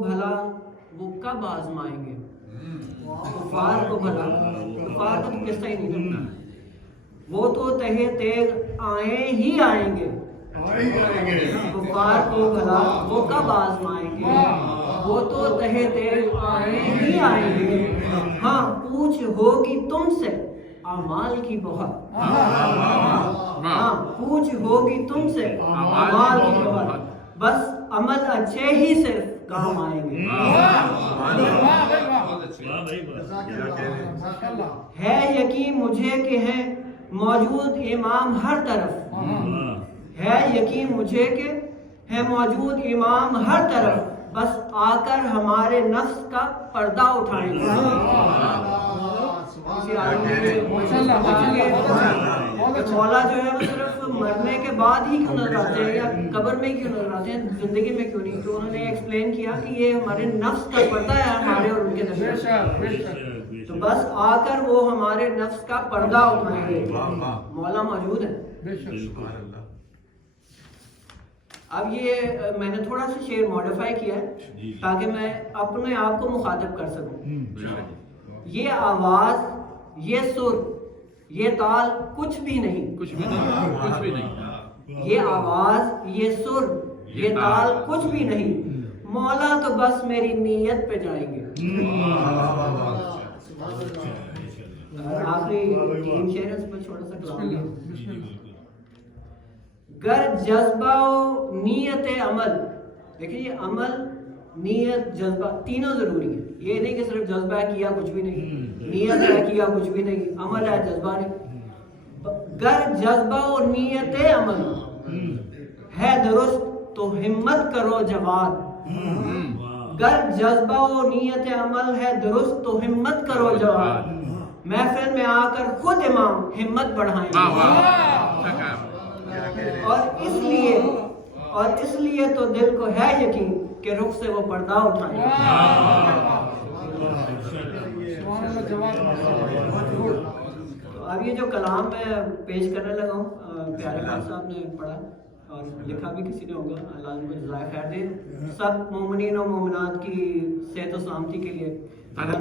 بھلا وہ کب آزمائیں گے؟ کفار کو بھلا، کفار کا تو قصہ ہی نہیں کرتا، وہ تو تہے تیغ آئیں ہی آئیں گے. کفار کو بھلا وہ کب آزمائیں گے؟ وہ تو تہے تیغ آئیں ہی آئیں گے. ہاں پوچھ ہوگی تم سے اعمال کی بہت، ہاں پوچھ ہوگی تم سے اعمال کی بہت، بس عمل اچھے ہی صرف کام آئیں گے. ہے یقین مجھے کہ ہیں موجود امام ہر طرف، ہے یقین مجھے کہ ہے موجود امام ہر طرف، بس آ کر ہمارے نفس کا پردہ اٹھائیں گے. مولا جو ہے وہ صرف مرنے کے بعد ہی کیوں نظر آتے ہیں یا قبر میں کیوں نظر آتے ہیں، زندگی میں کیوں نہیں؟ تو انہوں نے ایکسپلین کیا کہ یہ ہمارے نفس کا پردہ ہے ہمارے اور ان کے درمیان، تو بس آ کر وہ ہمارے نفس کا پردہ اٹھائیں گے. مولا موجود ہے. اب یہ میں نے تھوڑا سا شعر ماڈیفائی کیا ہے تاکہ میں اپنے آپ کو مخاطب کر سکوں. یہ آواز، یہ سر، یہ تال کچھ بھی نہیں، کچھ بھی نہیں، کچھ بھی نہیں. یہ آواز، یہ سر، یہ تال کچھ بھی نہیں، مولا تو بس میری نیت پہ جائیں گے. آخری 3 شعر اس پر چھوٹا سا کلام. گر جذبہ و نیت عمل، دیکھیں یہ عمل، نیت، جذبہ تینوں ضروری ہے. یہ نہیں کہ صرف جذبہ ہے کیا کچھ بھی نہیں، نیت ہے کیا کچھ بھی نہیں، عمل ہے جذبہ نہیں. گر جذبہ و نیت عمل ہے درست تو ہمت کرو جواد. گر جذبہ و نیت عمل ہے درست تو ہمت کرو جواد. محفل میں آ کر خود امام ہمت بڑھائیں گے. اور اس لیے تو دل کو ہے یقین کہ رخ سے وہ پردہ اٹھائیں. تو اب یہ جو کلام میں پیش کرنے لگا ہوں، پیارے خان صاحب نے پڑھا اور لکھا بھی کسی نے ہوگا، اللہ ان کو جزائے خیر دے. سب مومنین و مومنات کی صحت و سلامتی کے لیے